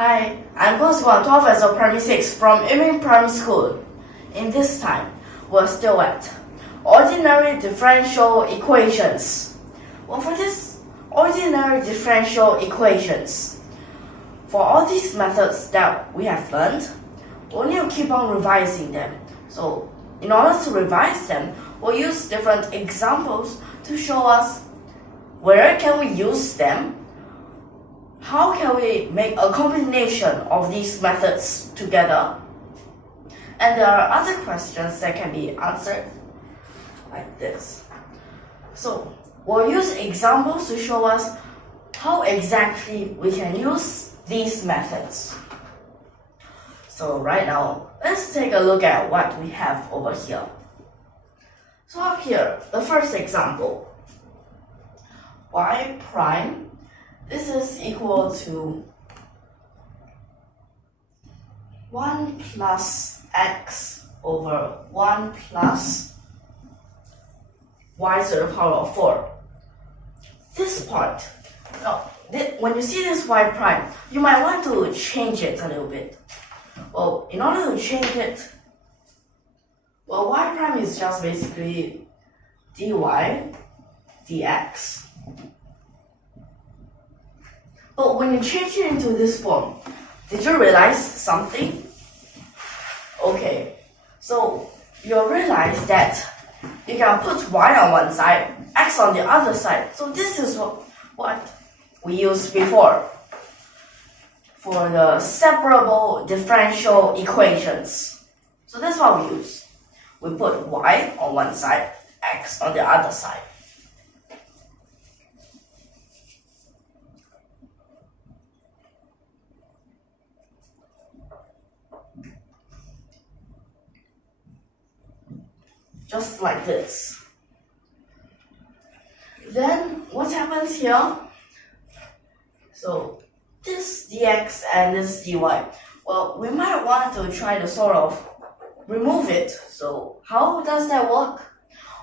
Hi, I'm GUO CHENG GUANG, 12 years old, Primary 6 from YUMIN Primary School. In this time, we're still at ordinary differential equations. Well, for this ordinary differential equations, for all these methods that we have learned, we'll need to keep on revising them. So, in order to revise them, we'll use different examples to show us where can we use them. How can we make a combination of these methods together? And there are other questions that can be answered like this. So we'll use examples to show us how exactly we can use these methods. So right now, let's take a look at what we have over here. So up here, the first example, y prime. This is equal to 1 plus x over 1 plus y to the power of 4. This part, now, when you see this y prime, you might want to change it a little bit. Well, in order to change it, well, y prime is just basically dy dx. But when you change it into this form, did you realize something? Okay, so you'll realize that you can put y on one side, x on the other side. So this is what we used before for the separable differential equations. So that's what we use. We put y on one side, x on the other side. Just like this. Then what happens here? So this dx and this dy, well, we might want to try to sort of remove it. So how does that work?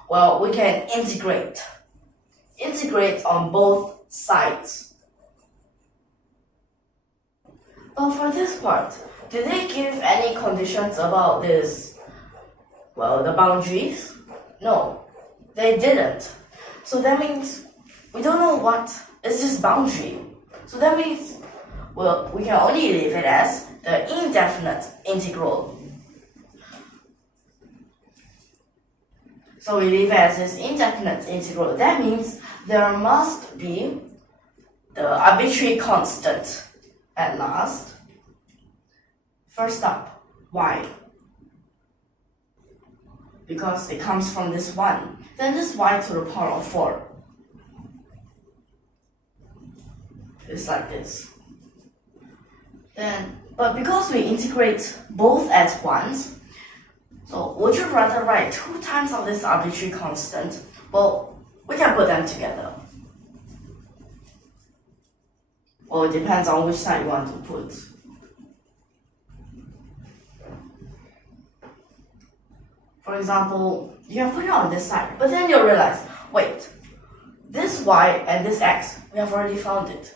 Well, we can integrate on both sides. But for this part, did they give any conditions about this? Well, the boundaries? No, they didn't. So that means we don't know what is this boundary. So that means, well, we can only leave it as the indefinite integral. So we leave it as this indefinite integral. That means there must be the arbitrary constant at last. First up, y. Because it comes from this 1. Then this y to the power of 4. It's like this. But because we integrate both at once, so would you rather write 2 times of this arbitrary constant? Well, we can put them together. Well, it depends on which side you want to put. For example, you can put it on this side, but then you'll realize, wait, this y and this x, we have already found it.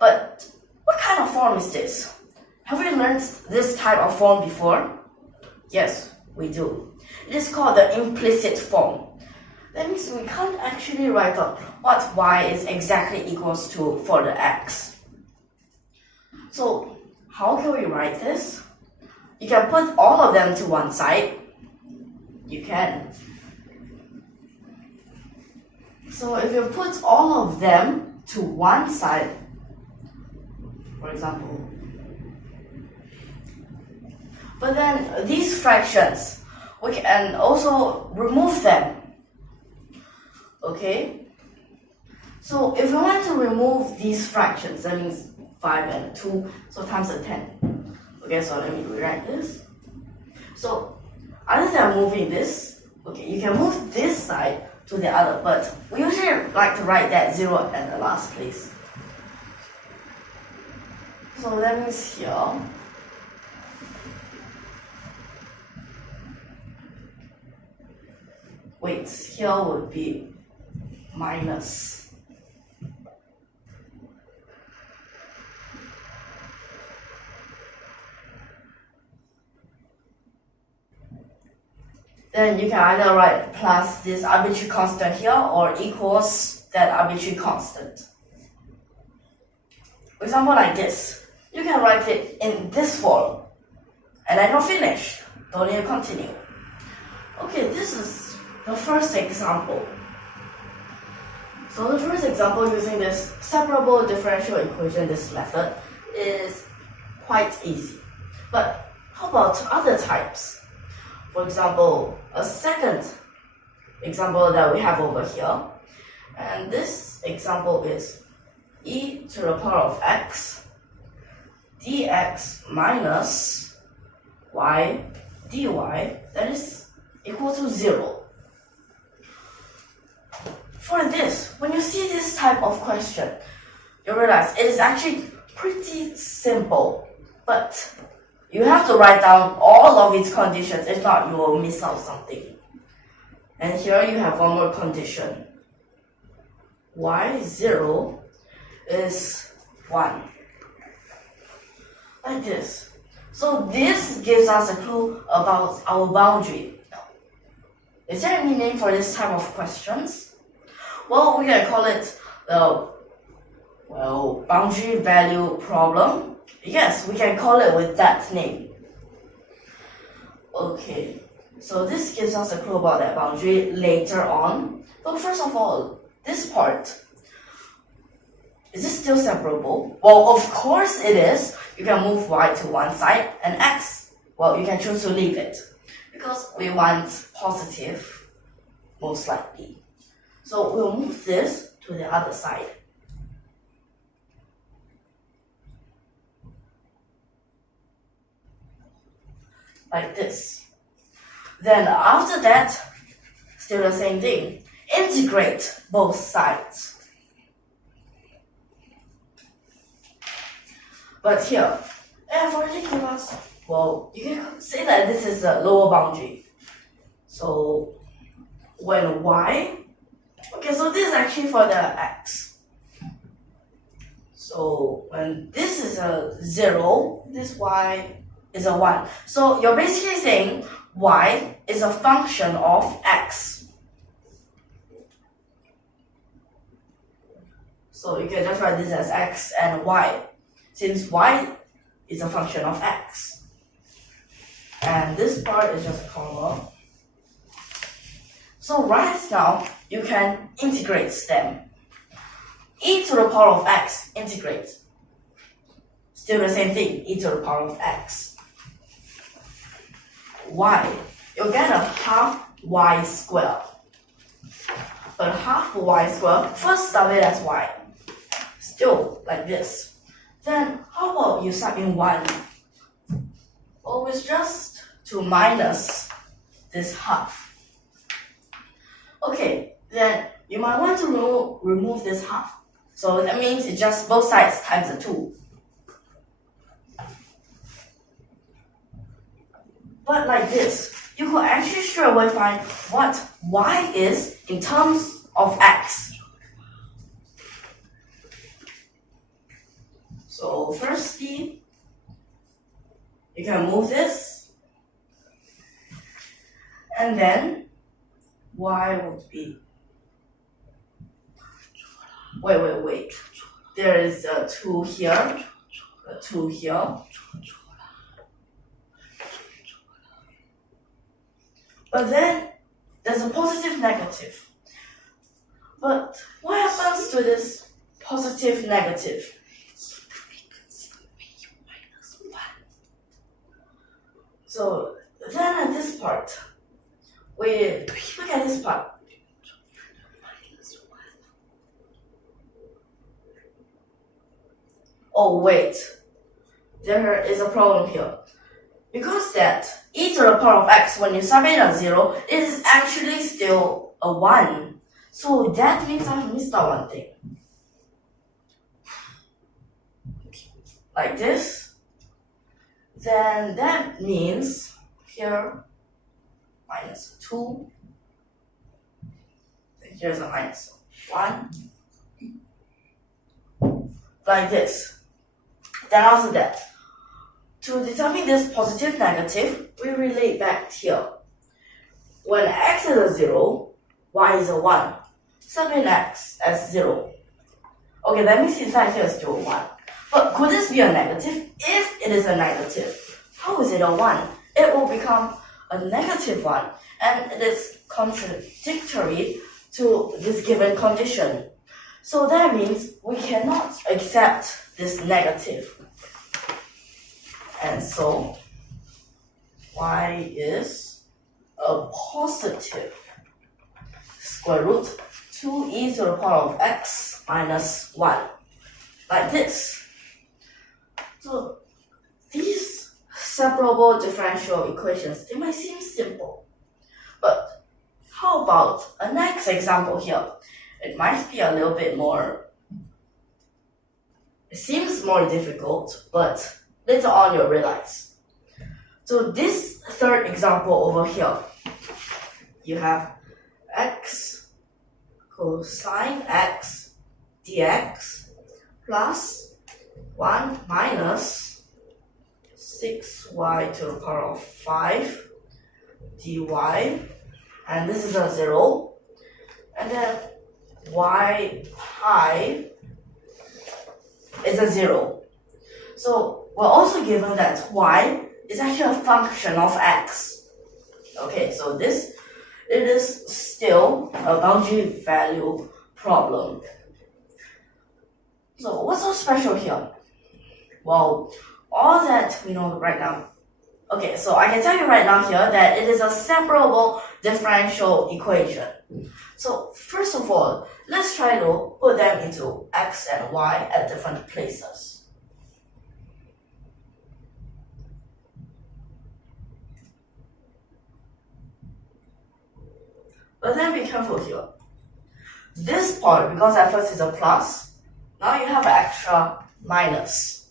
But what kind of form is this? Have we learned this type of form before? Yes, we do. It is called the implicit form. That means we can't actually write out what y is exactly equals to for the x. So how can we write this? You can put all of them to one side. You can. So if you put all of them to one side, for example, but then these fractions, we can also remove them. Okay? So if we want to remove these fractions, that means 5 and 2, so times a 10. Okay, so let me rewrite this. So other than moving this, okay, you can move this side to the other, but we usually like to write that 0 at the last place. So that means here, here would be minus. then you can either write plus this arbitrary constant here or equals that arbitrary constant. For example, like this. You can write it in this form. And then you're finished. Don't need to continue. Okay, this is the first example. So the first example using this separable differential equation, this method, is quite easy. But how about other types? For example, a second example that we have over here. And this example is e to the power of x dx minus y dy, that is equal to 0. For this, when you see this type of question, you realize it is actually pretty simple, but you have to write down all of its conditions, if not you will miss out something. And here you have one more condition. y0 is 1. Like this. So this gives us a clue about our boundary. Is there any name for this type of questions? Well, we can call it the boundary value problem. Yes, we can call it with that name. Okay, so this gives us a clue about that boundary later on. But first of all, this part, is it still separable? Well, of course it is. You can move y to one side and x, well, you can choose to leave it because we want positive, most likely. So we'll move this to the other side. Like this. Then after that, still the same thing. Integrate both sides. But here, I've already given us, well, you can say that this is the lower boundary. So when y, okay, so this is actually for the x. So when this is a 0, this y is a 1. So you're basically saying y is a function of x. So you can just write this as x and y, since y is a function of x. And this part is just a comma. So right now, you can integrate them. E to the power of x, integrate. Still the same thing, e to the power of x. Y, you'll get a half y squared. But half y squared, first sub it as y. Still like this. Then how about you sub in 1? Well, it's just to minus this half. Okay, then you might want to remove this half. So that means it's just both sides times the 2. But like this, you could actually straight away find what y is in terms of x. So firstly, you can move this, and then y would be, wait, there is a 2 here, a 2 here. But then there's a positive negative. But what happens to this positive negative? So then at this part, we look at this part. Oh wait, there is a problem here. Because that e to the power of x, when you sub in a 0, it is actually still a 1. So that means I missed out one thing. Like this. Then that means here minus 2. Here's a minus 1. Like this. Then after that, to determine this positive negative, we relate back here. when x is a 0, y is a 1. Submit x as 0. Okay, that means inside here is still 1. But could this be a negative? If it is a negative, how is it a 1? It will become a negative 1, and it is contradictory to this given condition. So that means we cannot accept this negative. And so y is a positive square root 2e to the power of x minus 1, like this. So these separable differential equations, they might seem simple, but how about a next example here? It might be a little bit more, it seems more difficult, but later on you'll realize. So this third example over here, you have x cosine x dx plus 1 minus 6y to the power of 5 dy, and this is a 0, and then y pi is a 0. So we're also given that y is actually a function of x. Okay, so this, it is still a boundary value problem. So what's so special here? Well, all that we know right now. Okay, so I can tell you right now here that it is a separable differential equation. So first of all, let's try to put them into x and y at different places. But then be careful here. This part, because at first it's a plus, now you have an extra minus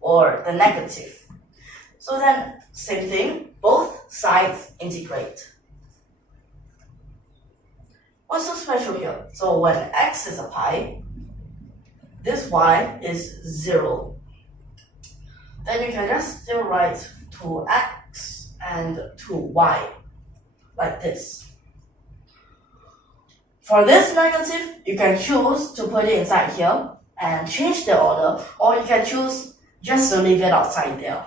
or the negative. So then same thing, both sides integrate. What's so special here? So when x is a pi, this y is 0. Then you can just still write 2x and 2y like this. For this negative, you can choose to put it inside here and change the order, or you can choose just to leave it outside there.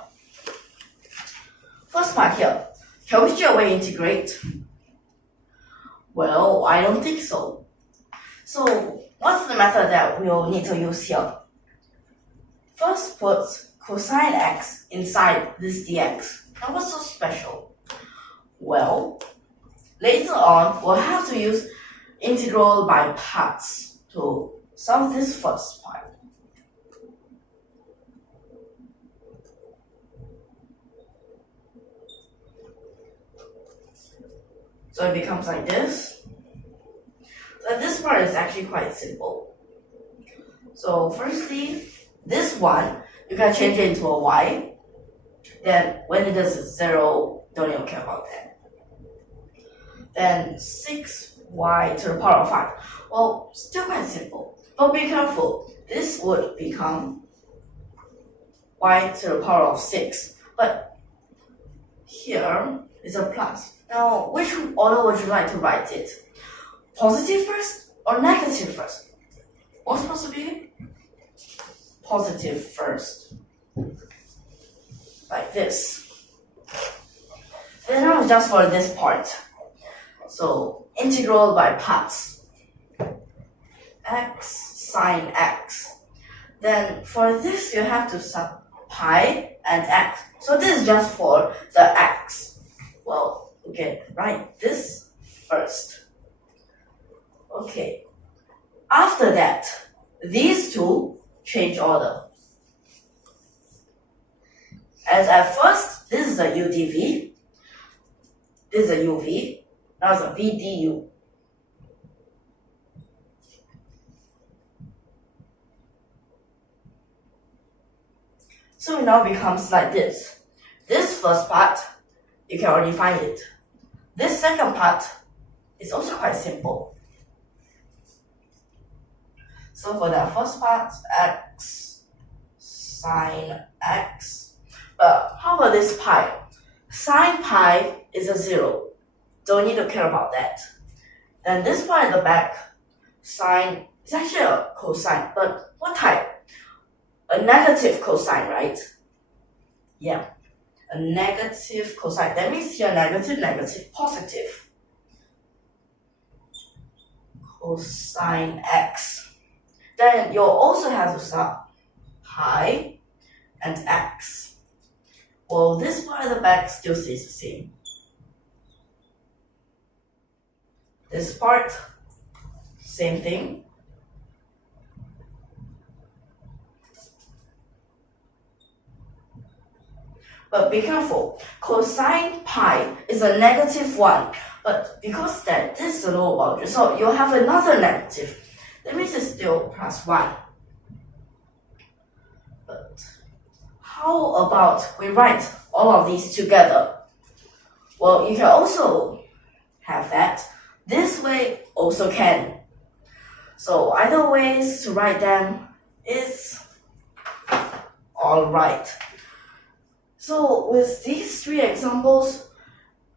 First part here, can we straight away integrate? Well, I don't think so. So what's the method that we'll need to use here? First put cosine x inside this dx. Now what's so special? Well, later on, we'll have to use integral by parts to solve this first part. So it becomes like this. So this part is actually quite simple. So firstly, this one, you can change it into a y. Then when it is 0, don't even care about that. Then 6y to the power of 5. Well, still quite simple. But be careful. This would become y to the power of 6. But here is a plus. Now, which order would you like to write it? Positive first or negative first? What's supposed to be? Positive first. Like this. Then now just for this part. So, integral by parts. X sine x. Then for this, you have to sub pi and x. So this is just for the x. Well, okay, write this first. Okay. After that, these two change order. As at first, this is a UDV. This is a UV. Now it's a VDU. So it now becomes like this. This first part, you can already find it. This second part is also quite simple. So for that first part, x sine x. But how about this pi? Sine pi is a 0. don't need to care about that. And this part at the back, sine is actually a cosine, but what type? A negative cosine, right? Yeah, a negative cosine. That means here negative, negative, positive. Cosine x. Then you'll also have to start pi and x. Well, this part at the back still stays the same. This part, same thing. But be careful, cosine pi is a -1, but because that this is a lower boundary, so you'll have another negative. That means it's still +1. But how about we write all of these together? Well, you can also have that. This way also can. So either ways to write them is alright. So with these three examples,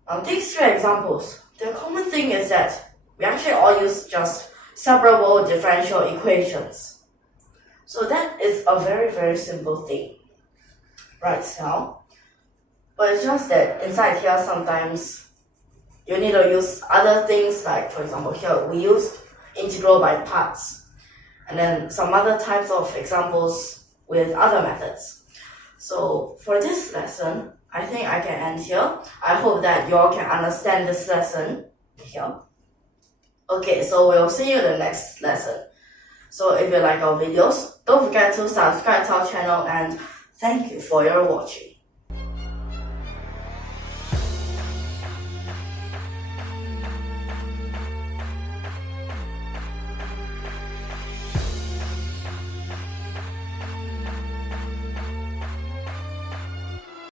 the common thing is that we actually all use just separable differential equations. So that is a very, very simple thing right now. But it's just that inside here sometimes you need to use other things, like for example here we used integral by parts, and then some other types of examples with other methods. So for this lesson, I think I can end here. I hope that you all can understand this lesson here. Okay, so we'll see you in the next lesson. So if you like our videos, don't forget to subscribe to our channel, and thank you for your watching.